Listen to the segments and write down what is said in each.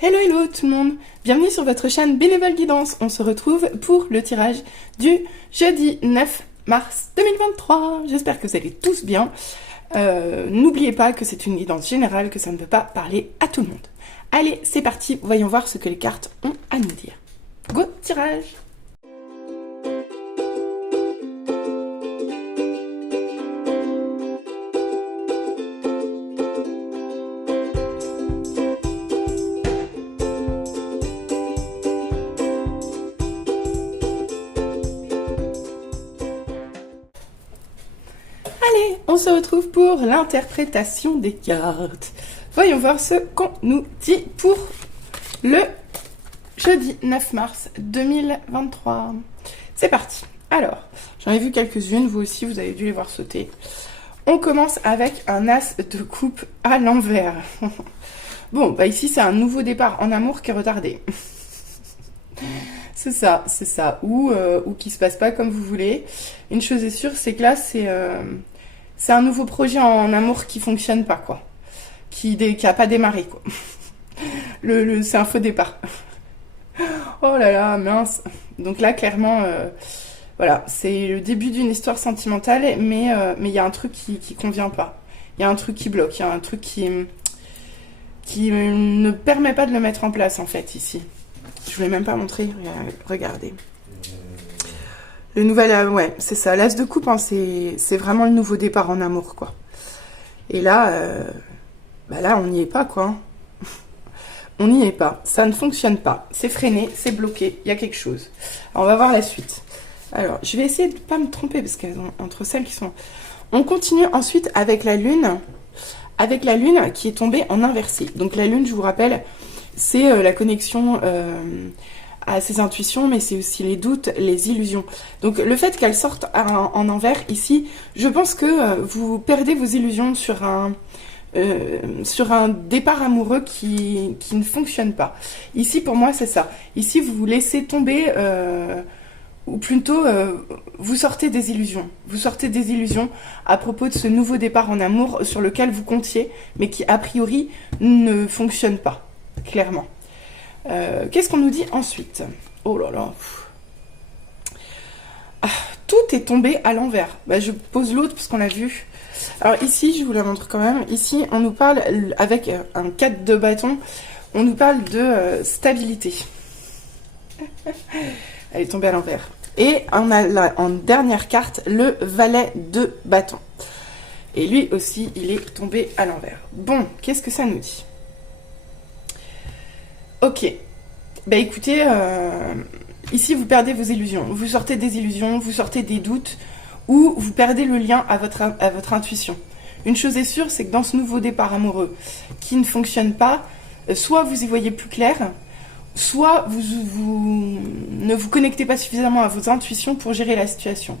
Hello hello tout le monde, bienvenue sur votre chaîne Bénévole Guidance. On se retrouve pour le tirage du jeudi 9 mars 2023. J'espère que vous allez tous bien. N'oubliez pas que c'est une guidance générale, que ça ne peut pas parler à tout le monde. Allez, c'est parti, voyons voir ce que les cartes ont à nous dire. Go, tirage! Allez, on se retrouve pour l'interprétation des cartes. Voyons voir ce qu'on nous dit pour le jeudi 9 mars 2023. C'est parti. Alors, j'en ai vu quelques-unes, vous aussi, vous avez dû les voir sauter. On commence avec un as de coupe à l'envers. Bon, bah ici, c'est un nouveau départ en amour qui est retardé. C'est ça. Ou qui se passe pas comme vous voulez. Une chose est sûre, c'est que là, c'est un nouveau projet en amour qui fonctionne pas, quoi. Qui a pas démarré, quoi. C'est un faux départ. Oh là là, mince. Donc là, clairement, voilà, c'est le début d'une histoire sentimentale, mais il y a un truc qui convient pas. Il y a un truc qui bloque, il y a un truc qui ne permet pas de le mettre en place, en fait, ici. Je voulais même pas montrer, regardez. Le nouvel, ouais, c'est ça, l'as de coupe, hein, c'est vraiment le nouveau départ en amour, quoi. Et là, là, on n'y est pas, quoi. On n'y est pas, ça ne fonctionne pas, c'est freiné, c'est bloqué, il y a quelque chose. Alors, on va voir la suite. Alors, je vais essayer de ne pas me tromper, parce qu'elles ont entre celles qui sont... On continue ensuite avec la lune qui est tombée en inversé. Donc la lune, je vous rappelle, c'est la connexion à ses intuitions, mais c'est aussi les doutes, les illusions. Donc le fait qu'elle sorte en envers ici, je pense que vous perdez vos illusions sur un départ amoureux qui ne fonctionne pas. Ici, pour moi, c'est ça. Ici, vous vous laissez tomber, ou plutôt, vous sortez des illusions. Vous sortez des illusions à propos de ce nouveau départ en amour sur lequel vous comptiez, mais qui, a priori, ne fonctionne pas, clairement. Qu'est-ce qu'on nous dit ensuite? Oh là là. Ah, tout est tombé à l'envers. Bah, je pose l'autre parce qu'on l'a vu. Alors ici, je vous la montre quand même. Ici, on nous parle, avec un 4 de bâton, on nous parle de stabilité. Elle est tombée à l'envers. Et on a là, en dernière carte, le valet de bâton. Et lui aussi, il est tombé à l'envers. Bon, qu'est-ce que ça nous dit? Ok. Bah écoutez, ici, vous perdez vos illusions. Vous sortez des illusions, vous sortez des doutes, ou vous perdez le lien à votre intuition. Une chose est sûre, c'est que dans ce nouveau départ amoureux qui ne fonctionne pas, soit vous y voyez plus clair, soit vous ne vous connectez pas suffisamment à vos intuitions pour gérer la situation.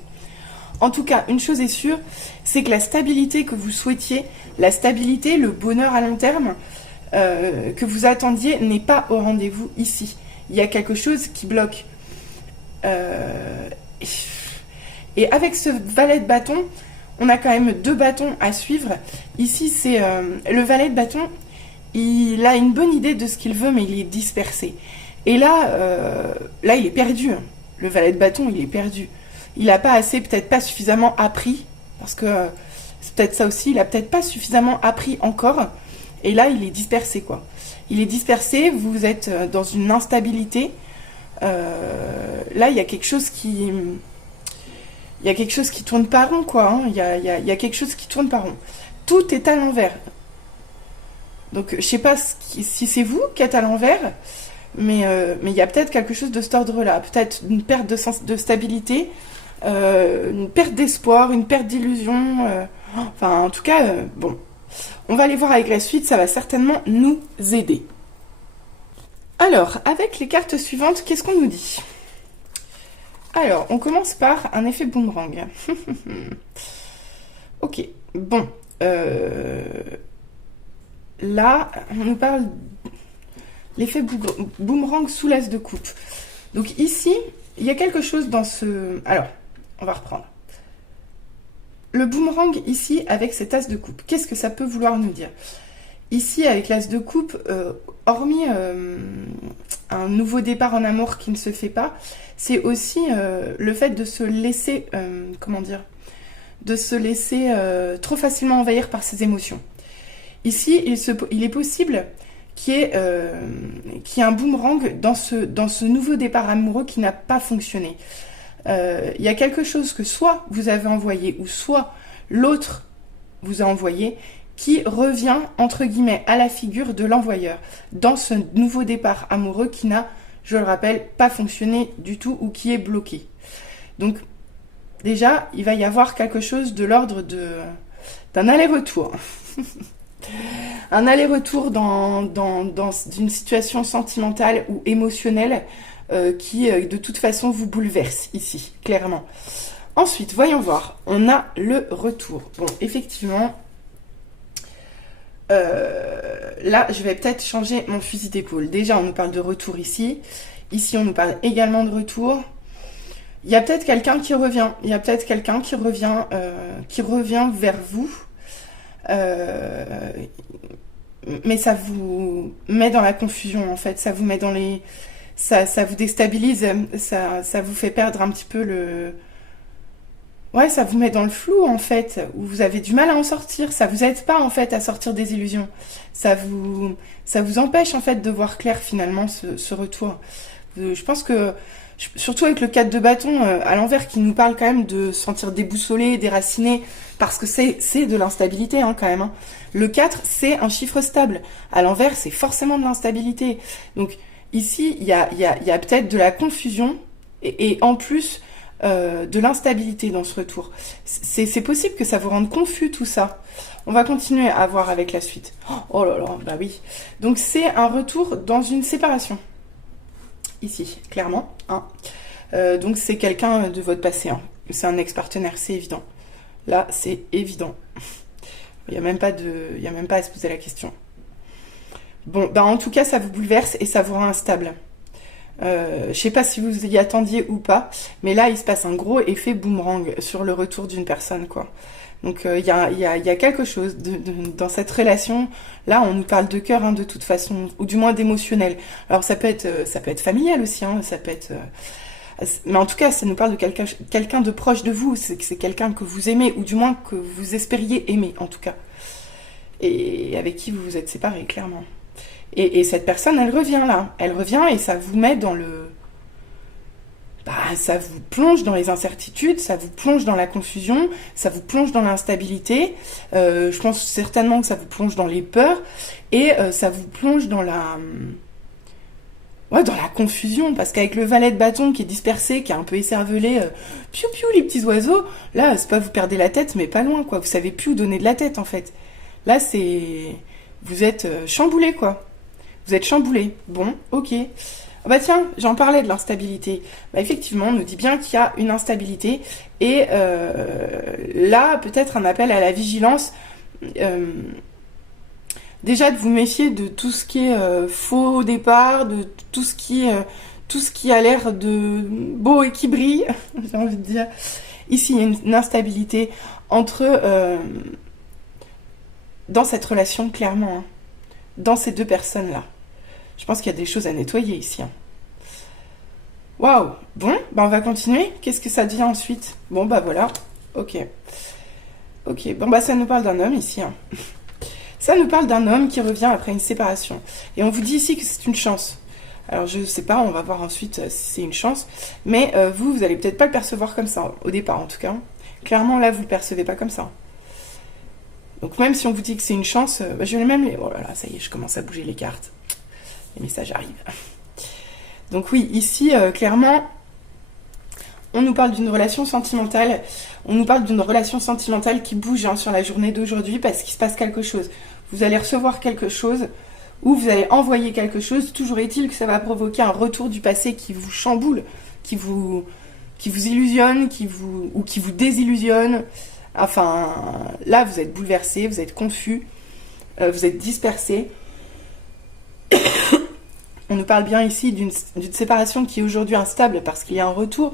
En tout cas, une chose est sûre, c'est que la stabilité que vous souhaitiez, la stabilité, le bonheur à long terme que vous attendiez n'est pas au rendez-vous ici. Il y a quelque chose qui bloque. Et avec ce valet de bâton, on a quand même 2 bâtons à suivre. Ici, c'est le valet de bâton, il a une bonne idée de ce qu'il veut, mais il est dispersé. Et là, il est perdu. Le valet de bâton, il est perdu. Il n'a pas assez, peut-être pas suffisamment appris, parce que c'est peut-être ça aussi, il n'a peut-être pas suffisamment appris encore. Et là, il est dispersé, quoi. Il est dispersé, vous êtes dans une instabilité. Là, il y a quelque chose qui... Il y a quelque chose qui tourne pas rond, quoi. Hein. Il y a quelque chose qui tourne pas rond. Tout est à l'envers. Donc, je sais pas si c'est vous qui êtes à l'envers, mais il y a peut-être quelque chose de cet ordre-là. Peut-être une perte de stabilité, une perte d'espoir, une perte d'illusion. Enfin, en tout cas, bon. On va aller voir avec la suite, ça va certainement nous aider. Alors, avec les cartes suivantes, qu'est-ce qu'on nous dit? Alors, on commence par un effet boomerang. Ok, bon. Là, on nous parle L'effet boomerang sous l'as de coupe. Donc ici, il y a quelque chose dans ce... Alors, on va reprendre. Le boomerang ici, avec cet as de coupe, qu'est-ce que ça peut vouloir nous dire? Ici, avec l'as de coupe, hormis un nouveau départ en amour qui ne se fait pas, c'est aussi le fait de se laisser, comment dire, de se laisser trop facilement envahir par ses émotions. Ici, il est possible qu'il y ait un boomerang dans ce nouveau départ amoureux qui n'a pas fonctionné. Il y a quelque chose que soit vous avez envoyé ou soit l'autre vous a envoyé qui revient, entre guillemets, à la figure de l'envoyeur dans ce nouveau départ amoureux qui n'a, je le rappelle, pas fonctionné du tout ou qui est bloqué. Donc, déjà, il va y avoir quelque chose de l'ordre d'un aller-retour. Un aller-retour dans une situation sentimentale ou émotionnelle qui, de toute façon, vous bouleverse ici, clairement. Ensuite, voyons voir. On a le retour. Bon, effectivement... là, je vais peut-être changer mon fusil d'épaule. Déjà, on nous parle de retour ici. Ici, on nous parle également de retour. Il y a peut-être quelqu'un qui revient. Il y a peut-être quelqu'un qui revient vers vous. Mais ça vous met dans la confusion, en fait. Ça vous met dans les... Ça vous déstabilise. Ça vous fait perdre un petit peu le... Ouais, ça vous met dans le flou, en fait, où vous avez du mal à en sortir. Ça vous aide pas, en fait, à sortir des illusions. Ça vous empêche, en fait, de voir clair, finalement, ce retour. Je pense que, surtout avec le 4 de bâton à l'envers, qui nous parle quand même de se sentir déboussolé, déraciné, parce que c'est de l'instabilité, hein, quand même. Hein. Le 4, c'est un chiffre stable. À l'envers, c'est forcément de l'instabilité. Donc, ici, il y a peut-être de la confusion, et en plus... de l'instabilité dans ce retour. C'est possible que ça vous rende confus tout ça. On va continuer à voir avec la suite. Oh là là, bah oui. Donc c'est un retour dans une séparation. Ici, clairement. Hein. Donc c'est quelqu'un de votre passé. Hein. C'est un ex-partenaire, c'est évident. Là, c'est évident. Il n'y a même pas à se poser la question. Bon, bah en tout cas, ça vous bouleverse et ça vous rend instable. Je sais pas si vous y attendiez ou pas, mais là il se passe un gros effet boomerang sur le retour d'une personne, quoi. Donc il y a quelque chose dans cette relation. Là on nous parle de cœur, hein, de toute façon, ou du moins d'émotionnel. Alors ça peut être familial aussi, hein, ça peut être. Mais en tout cas, ça nous parle de quelqu'un de proche de vous. C'est quelqu'un que vous aimez, ou du moins que vous espériez aimer, en tout cas, et avec qui vous vous êtes séparés, clairement. Et cette personne, elle revient là. Elle revient et ça vous met dans le... Bah, ça vous plonge dans les incertitudes, ça vous plonge dans la confusion, ça vous plonge dans l'instabilité. Je pense certainement que ça vous plonge dans les peurs et ça vous plonge dans la... Ouais, dans la confusion, parce qu'avec le valet de bâton qui est dispersé, qui est un peu écervelé, piou piou les petits oiseaux, là, c'est pas vous perdez la tête, mais pas loin, quoi. Vous savez plus où donner de la tête, en fait. Là, c'est... Vous êtes chamboulé, quoi. Vous êtes chamboulé. Bon, ok. Oh bah tiens, j'en parlais de l'instabilité. Bah effectivement, on nous dit bien qu'il y a une instabilité. Et là, peut-être un appel à la vigilance. Déjà, de vous méfier de tout ce qui est faux au départ, de tout ce qui a l'air de beau et qui brille, j'ai envie de dire. Ici, il y a une instabilité entre... dans cette relation, clairement. Hein, dans ces deux personnes-là. Je pense qu'il y a des choses à nettoyer ici. Hein. Waouh. Bon, bah on va continuer. Qu'est-ce que ça devient ensuite? Bon, bah voilà. Ok. Ok, bon, bah ça nous parle d'un homme ici. Hein. Ça nous parle d'un homme qui revient après une séparation. Et on vous dit ici que c'est une chance. Alors, je sais pas, on va voir ensuite si c'est une chance. Mais vous allez peut-être pas le percevoir comme ça, au départ en tout cas. Clairement, là, vous le percevez pas comme ça. Donc, même si on vous dit que c'est une chance, bah, je vais même les... Oh là là, ça y est, je commence à bouger les cartes. Les messages arrivent. Donc oui, ici, clairement, on nous parle d'une relation sentimentale. On nous parle d'une relation sentimentale qui bouge hein, sur la journée d'aujourd'hui parce qu'il se passe quelque chose. Vous allez recevoir quelque chose ou vous allez envoyer quelque chose. Toujours est-il que ça va provoquer un retour du passé qui vous chamboule, qui vous illusionne, qui vous désillusionne. Enfin, là, vous êtes bouleversé, vous êtes confus, vous êtes dispersé. On nous parle bien ici d'une séparation qui est aujourd'hui instable parce qu'il y a un retour.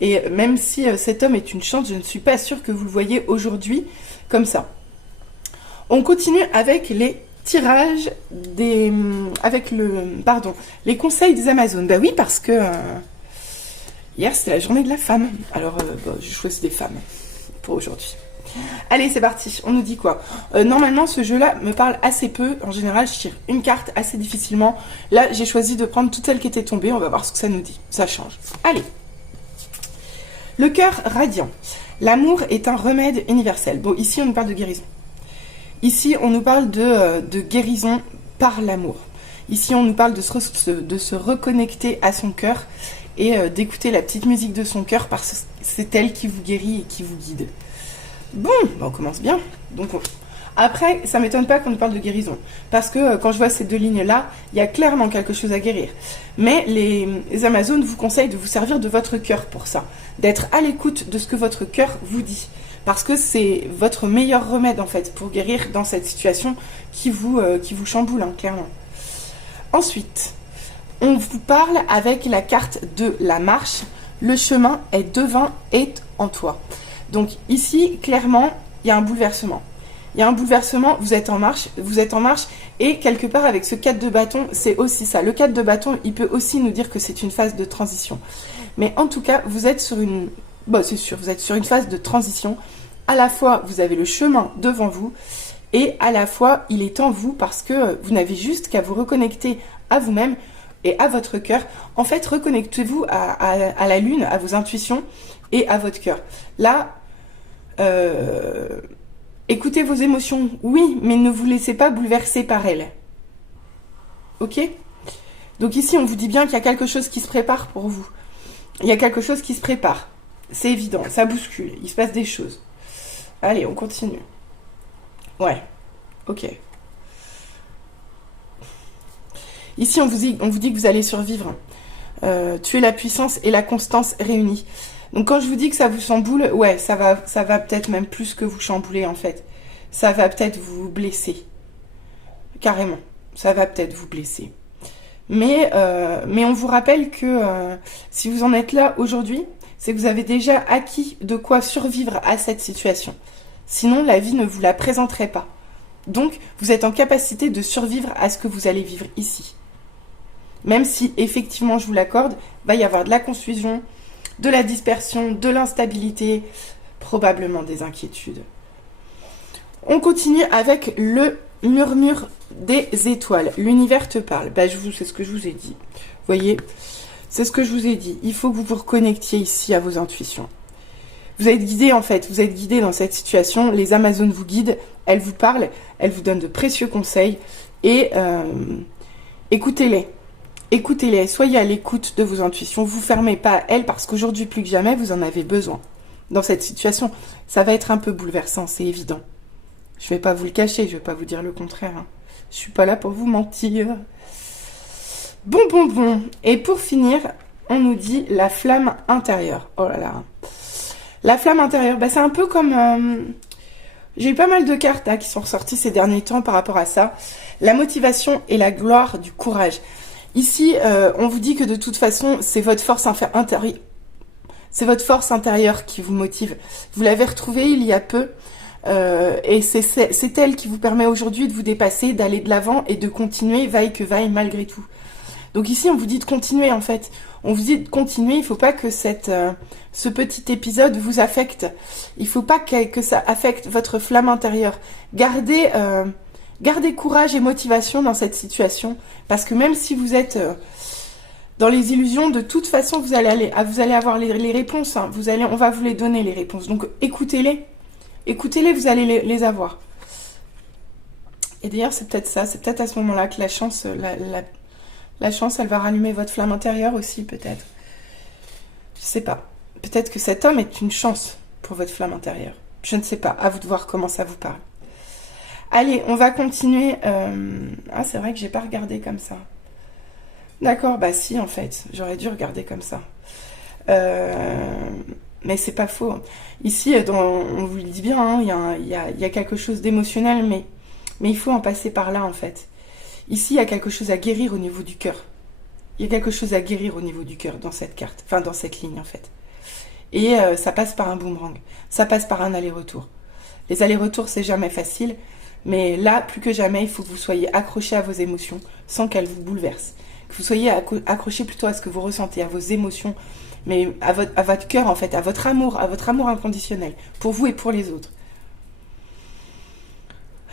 Et même si cet homme est une chance, je ne suis pas sûre que vous le voyez aujourd'hui comme ça. On continue avec les tirages les conseils des Amazones. Bah oui, parce que hier c'était la journée de la femme. Alors j'ai choisi des femmes pour aujourd'hui. Allez, c'est parti. On nous dit quoi? Normalement, ce jeu-là me parle assez peu. En général, je tire une carte assez difficilement. Là, j'ai choisi de prendre toutes celles qui étaient tombées. On va voir ce que ça nous dit. Ça change. Allez. Le cœur radiant. L'amour est un remède universel. Bon, ici, on nous parle de guérison. Ici, on nous parle de guérison par l'amour. Ici, on nous parle de se reconnecter à son cœur et d'écouter la petite musique de son cœur parce que c'est elle qui vous guérit et qui vous guide. Bon, on commence bien. Donc, après, ça m'étonne pas qu'on nous parle de guérison. Parce que quand je vois ces deux lignes-là, il y a clairement quelque chose à guérir. Mais les Amazones vous conseillent de vous servir de votre cœur pour ça. D'être à l'écoute de ce que votre cœur vous dit. Parce que c'est votre meilleur remède, en fait, pour guérir dans cette situation qui vous chamboule, hein, clairement. Ensuite, on vous parle avec la carte de la marche. Le chemin est devant et en toi. Donc ici, clairement, il y a un bouleversement. Il y a un bouleversement, vous êtes en marche, et quelque part avec ce 4 de bâton, c'est aussi ça. Le 4 de bâton, il peut aussi nous dire que c'est une phase de transition. Mais en tout cas, vous êtes sur une... Bon, c'est sûr, vous êtes sur une phase de transition. À la fois, vous avez le chemin devant vous, et à la fois, il est en vous parce que vous n'avez juste qu'à vous reconnecter à vous-même et à votre cœur. En fait, reconnectez-vous à la lune, à vos intuitions et à votre cœur. Là, écoutez vos émotions, oui, mais ne vous laissez pas bouleverser par elles. Ok? Donc ici, on vous dit bien qu'il y a quelque chose qui se prépare pour vous. Il y a quelque chose qui se prépare. C'est évident, ça bouscule, il se passe des choses. Allez, on continue. Ouais, ok. Ici, on vous dit que vous allez survivre. Tuer la puissance et la constance réunies. Donc quand je vous dis que ça vous chamboule, ouais, ça va peut-être même plus que vous chambouler en fait. Ça va peut-être vous blesser. Carrément. Ça va peut-être vous blesser. Mais on vous rappelle que si vous en êtes là aujourd'hui, c'est que vous avez déjà acquis de quoi survivre à cette situation. Sinon, la vie ne vous la présenterait pas. Donc, vous êtes en capacité de survivre à ce que vous allez vivre ici. Même si, effectivement, je vous l'accorde, va y avoir de la confusion, de la dispersion, de l'instabilité, probablement des inquiétudes. On continue avec le murmure des étoiles. L'univers te parle. C'est ce que je vous ai dit. Vous voyez, c'est ce que je vous ai dit. Il faut que vous vous reconnectiez ici à vos intuitions. Vous êtes guidé en fait, vous êtes guidé dans cette situation. Les Amazones vous guident, elles vous parlent, elles vous donnent de précieux conseils et écoutez-les. Écoutez-les, soyez à l'écoute de vos intuitions. Vous fermez pas à elles parce qu'aujourd'hui plus que jamais vous en avez besoin. Dans cette situation, ça va être un peu bouleversant, c'est évident. Je vais pas vous le cacher, je vais pas vous dire le contraire. Hein. Je suis pas là pour vous mentir. Bon. Et pour finir, on nous dit la flamme intérieure. Oh là là. La flamme intérieure, c'est un peu comme... J'ai eu pas mal de cartes qui sont ressorties ces derniers temps par rapport à ça. La motivation et la gloire du courage. Ici, on vous dit que de toute façon, c'est votre force intérieure. C'est votre force intérieure qui vous motive. Vous l'avez retrouvée il y a peu. Et c'est elle qui vous permet aujourd'hui de vous dépasser, d'aller de l'avant et de continuer, vaille que vaille, malgré tout. Donc ici, on vous dit de continuer, en fait. On vous dit de continuer, il ne faut pas que ce petit épisode vous affecte. Il ne faut pas que ça affecte votre flamme intérieure. Gardez courage et motivation dans cette situation. Parce que même si vous êtes dans les illusions, de toute façon, vous allez avoir les réponses. Hein. On va vous les donner, les réponses. Donc écoutez-les. Écoutez-les, vous allez les avoir. Et d'ailleurs, c'est peut-être ça. C'est peut-être à ce moment-là que la chance... La chance, elle va rallumer votre flamme intérieure aussi, peut-être. Je sais pas. Peut-être que cet homme est une chance pour votre flamme intérieure. Je ne sais pas. À vous de voir comment ça vous parle. Allez, on va continuer. Ah, c'est vrai que j'ai pas regardé comme ça. D'accord, si, en fait. J'aurais dû regarder comme ça. Mais c'est pas faux. Ici, on vous le dit bien, hein, il y a quelque chose d'émotionnel, mais il faut en passer par là, en fait. Ici, il y a quelque chose à guérir au niveau du cœur. Il y a quelque chose à guérir au niveau du cœur dans cette carte, enfin dans cette ligne en fait. Et ça passe par un boomerang, ça passe par un aller-retour. Les allers-retours, c'est jamais facile, mais là, plus que jamais, il faut que vous soyez accrochés à vos émotions sans qu'elles vous bouleversent. Que vous soyez accrochés plutôt à ce que vous ressentez, à vos émotions, mais à votre cœur en fait, à votre amour inconditionnel, pour vous et pour les autres.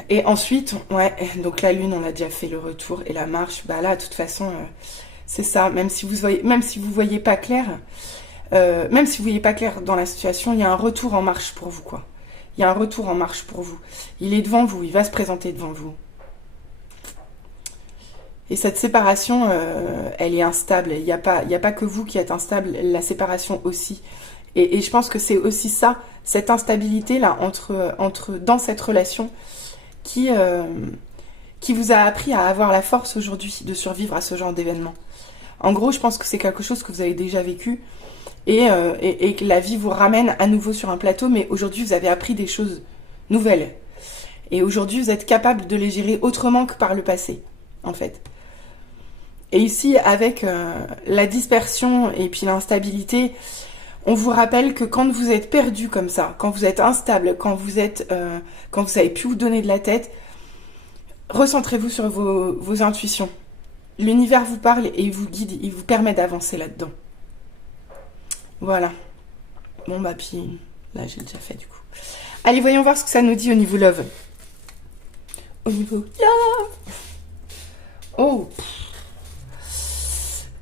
Et ensuite, ouais, donc la lune, on a déjà fait le retour, et la marche, bah là, de toute façon, c'est ça, même si vous voyez pas clair, même si vous voyez pas clair dans la situation, il y a un retour en marche pour vous, quoi. Il y a un retour en marche pour vous. Il est devant vous, il va se présenter devant vous. Et cette séparation, elle est instable. Il n'y a pas que vous qui êtes instable, la séparation aussi. Et je pense que c'est aussi ça, cette instabilité-là, dans cette relation, qui vous a appris à avoir la force aujourd'hui de survivre à ce genre d'événement. En gros, je pense que c'est quelque chose que vous avez déjà vécu, et que la vie vous ramène à nouveau sur un plateau, mais aujourd'hui vous avez appris des choses nouvelles. Et aujourd'hui vous êtes capable de les gérer autrement que par le passé, en fait. Et ici, avec la dispersion et puis l'instabilité, on vous rappelle que quand vous êtes perdu comme ça, quand vous êtes instable, quand vous savez plus vous donner de la tête, recentrez-vous sur vos intuitions. L'univers vous parle et il vous guide, il vous permet d'avancer là-dedans. Voilà. Bon bah puis là j'ai déjà fait du coup. Allez, voyons voir ce que ça nous dit au niveau love. Au niveau love. Oh.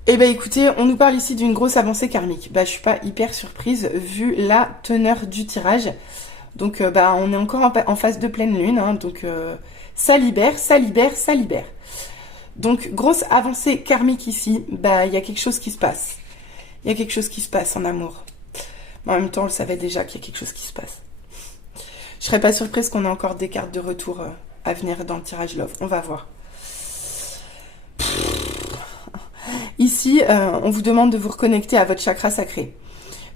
Eh ben écoutez, on nous parle ici d'une grosse avancée karmique. Bah je suis pas hyper surprise vu la teneur du tirage. Donc bah on est encore en phase de pleine lune, hein, donc ça libère, ça libère, ça libère. Donc grosse avancée karmique ici. Bah il y a quelque chose qui se passe. Il y a quelque chose qui se passe en amour. Mais en même temps, on le savait déjà qu'il y a quelque chose qui se passe. Je serais pas surprise qu'on ait encore des cartes de retour à venir dans le tirage love. On va voir. Ici, on vous demande de vous reconnecter à votre chakra sacré.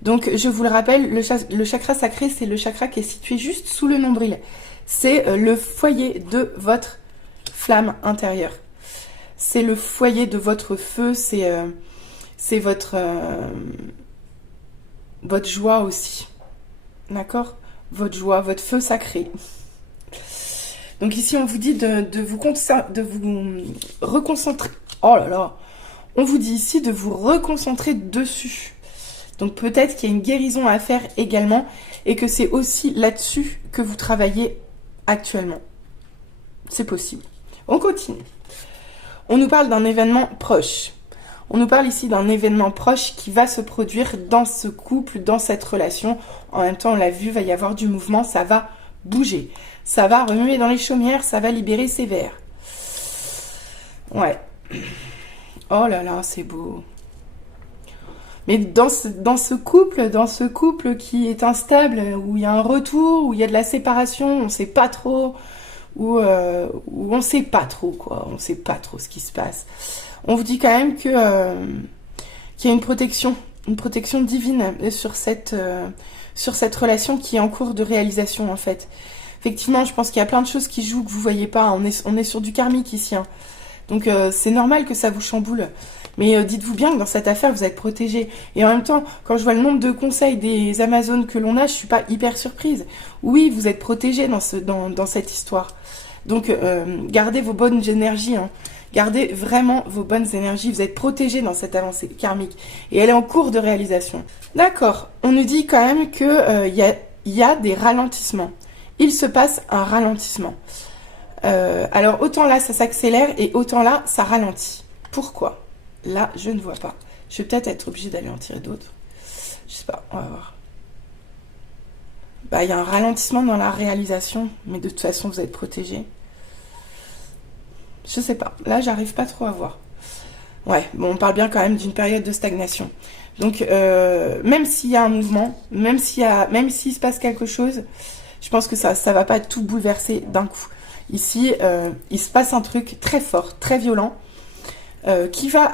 Donc, je vous le rappelle, le chakra sacré, c'est le chakra qui est situé juste sous le nombril. C'est le foyer de votre flamme intérieure. C'est le foyer de votre feu, c'est votre joie aussi. D'accord? Votre joie, votre feu sacré. Donc ici, on vous dit de vous reconcentrer. Oh là là! On vous dit ici de vous reconcentrer dessus. Donc peut-être qu'il y a une guérison à faire également et que c'est aussi là-dessus que vous travaillez actuellement. C'est possible. On continue. On nous parle d'un événement proche. On nous parle ici d'un événement proche qui va se produire dans ce couple, dans cette relation. En même temps, on l'a vu, il va y avoir du mouvement, ça va bouger. Ça va remuer dans les chaumières, ça va libérer ses vers. Ouais. Oh là là, c'est beau. Mais dans ce couple qui est instable, où il y a un retour, où il y a de la séparation, on ne sait pas trop, où on ne sait pas trop, quoi. On ne sait pas trop ce qui se passe. On vous dit quand même qu'il y a une protection divine sur cette relation qui est en cours de réalisation, en fait. Effectivement, je pense qu'il y a plein de choses qui jouent que vous voyez pas. On est sur du karmique ici, hein. Donc c'est normal que ça vous chamboule. Mais dites-vous bien que dans cette affaire, vous êtes protégés. Et en même temps, quand je vois le nombre de conseils des Amazones que l'on a, je suis pas hyper surprise. Oui, vous êtes protégés dans cette histoire. Donc gardez vos bonnes énergies, hein. Gardez vraiment vos bonnes énergies. Vous êtes protégés dans cette avancée karmique. Et elle est en cours de réalisation. D'accord. On nous dit quand même que y a des ralentissements. Il se passe un ralentissement. Alors autant là ça s'accélère et autant là ça ralentit. Pourquoi? Là je ne vois pas. Je vais peut-être être obligée d'aller en tirer d'autres. Je sais pas, on va voir. Bah il y a un ralentissement dans la réalisation, mais de toute façon vous êtes protégés. Je sais pas, là j'arrive pas trop à voir. Ouais, bon on parle bien quand même d'une période de stagnation. Donc même s'il y a un mouvement, même s'il se passe quelque chose, je pense que ça va pas tout bouleverser d'un coup. Ici, il se passe un truc très fort, très violent, qui va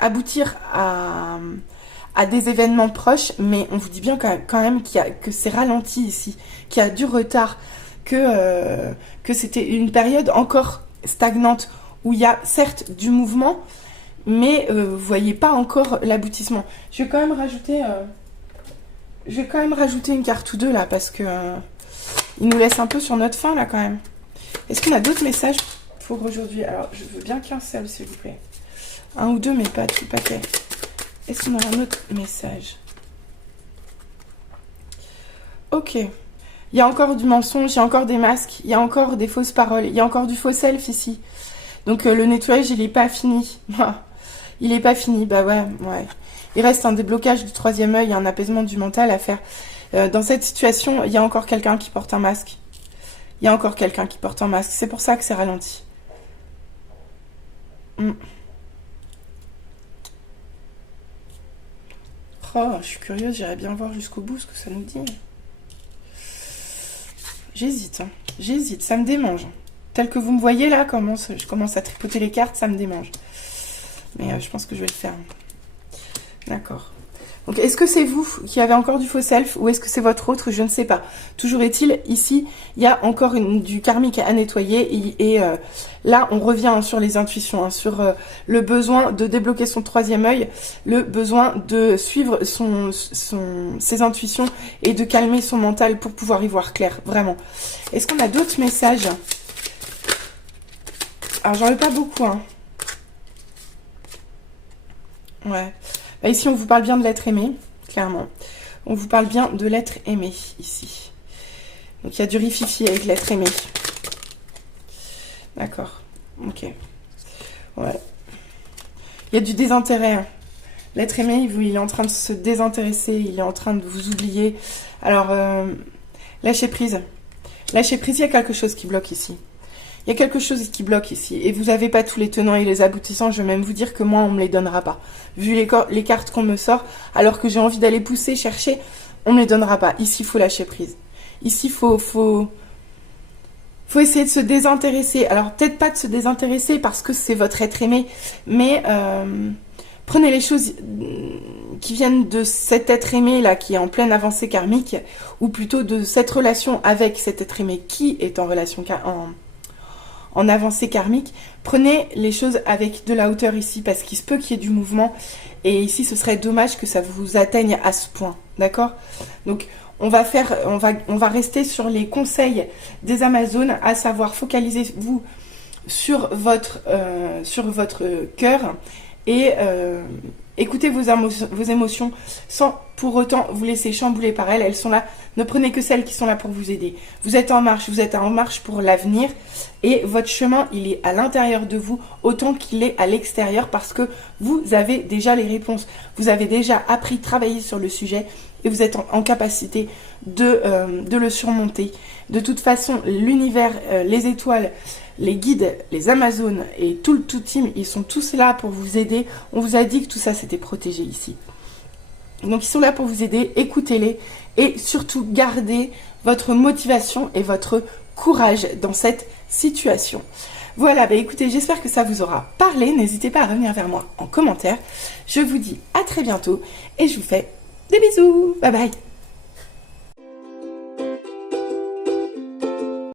aboutir à des événements proches, mais on vous dit bien quand même que c'est ralenti ici, qu'il y a du retard, que c'était une période encore stagnante, où il y a certes du mouvement, mais vous voyez pas encore l'aboutissement. Je vais quand même rajouter une carte ou deux là, parce que il nous laisse un peu sur notre faim là quand même. Est-ce qu'on a d'autres messages pour aujourd'hui? Alors, je veux bien qu'un seul, s'il vous plaît. Un ou deux, mais pas tout le paquet. Est-ce qu'on a un autre message? Ok. Il y a encore du mensonge, il y a encore des masques, il y a encore des fausses paroles, il y a encore du faux self ici. Donc le nettoyage, il n'est pas fini. Il n'est pas fini, bah ouais. Il reste un déblocage du troisième œil, un apaisement du mental à faire. Dans cette situation, il y a encore quelqu'un qui porte un masque. Il y a encore quelqu'un qui porte un masque. C'est pour ça que c'est ralenti. Oh, je suis curieuse, j'irais bien voir jusqu'au bout ce que ça nous dit. J'hésite, hein. J'hésite, ça me démange. Tel que vous me voyez là, je commence à tripoter les cartes, ça me démange. Mais je pense que je vais le faire. D'accord. Donc, est-ce que c'est vous qui avez encore du faux self ou est-ce que c'est votre autre? Je ne sais pas. Toujours est-il, ici, il y a encore du karmique à nettoyer et là, on revient sur les intuitions, sur le besoin de débloquer son troisième œil, le besoin de suivre ses intuitions et de calmer son mental pour pouvoir y voir clair, vraiment. Est-ce qu'on a d'autres messages? Alors, j'en ai pas beaucoup, hein. Ouais. Bah, ici, on vous parle bien de l'être aimé, clairement. On vous parle bien de l'être aimé, ici. Donc, il y a du rififi avec l'être aimé. D'accord. Ok. Ouais. Il y a du désintérêt. Hein. L'être aimé, il est en train de se désintéresser. Il est en train de vous oublier. Alors, lâchez prise. Lâchez prise, il y a quelque chose qui bloque ici. Il y a quelque chose qui bloque ici. Et vous n'avez pas tous les tenants et les aboutissants. Je vais même vous dire que moi, on ne me les donnera pas. Vu les cartes qu'on me sort, alors que j'ai envie d'aller pousser, chercher, on ne me les donnera pas. Ici, il faut lâcher prise. Ici, il faut essayer de se désintéresser. Alors, peut-être pas de se désintéresser parce que c'est votre être aimé, mais prenez les choses qui viennent de cet être aimé là qui est en pleine avancée karmique, ou plutôt de cette relation avec cet être aimé qui est en relation en avancée karmique. Prenez les choses avec de la hauteur ici, parce qu'il se peut qu'il y ait du mouvement, et ici ce serait dommage que ça vous atteigne à ce point, d'accord? Donc on va rester sur les conseils des Amazones, à savoir focalisez-vous sur votre cœur et écoutez vos émotions sans pour autant vous laisser chambouler par elles. Elles sont là. Ne prenez que celles qui sont là pour vous aider. Vous êtes en marche pour l'avenir et votre chemin, il est à l'intérieur de vous autant qu'il est à l'extérieur, parce que vous avez déjà les réponses. Vous avez déjà appris, travaillé sur le sujet et vous êtes en capacité de le surmonter. De toute façon, l'univers, les étoiles, les guides, les Amazones et tout le team, ils sont tous là pour vous aider. On vous a dit que tout ça c'était protégé ici. Donc ils sont là pour vous aider, écoutez-les et surtout gardez votre motivation et votre courage dans cette situation. Voilà, bah écoutez, j'espère que ça vous aura parlé. N'hésitez pas à revenir vers moi en commentaire. Je vous dis à très bientôt et je vous fais des bisous. Bye bye.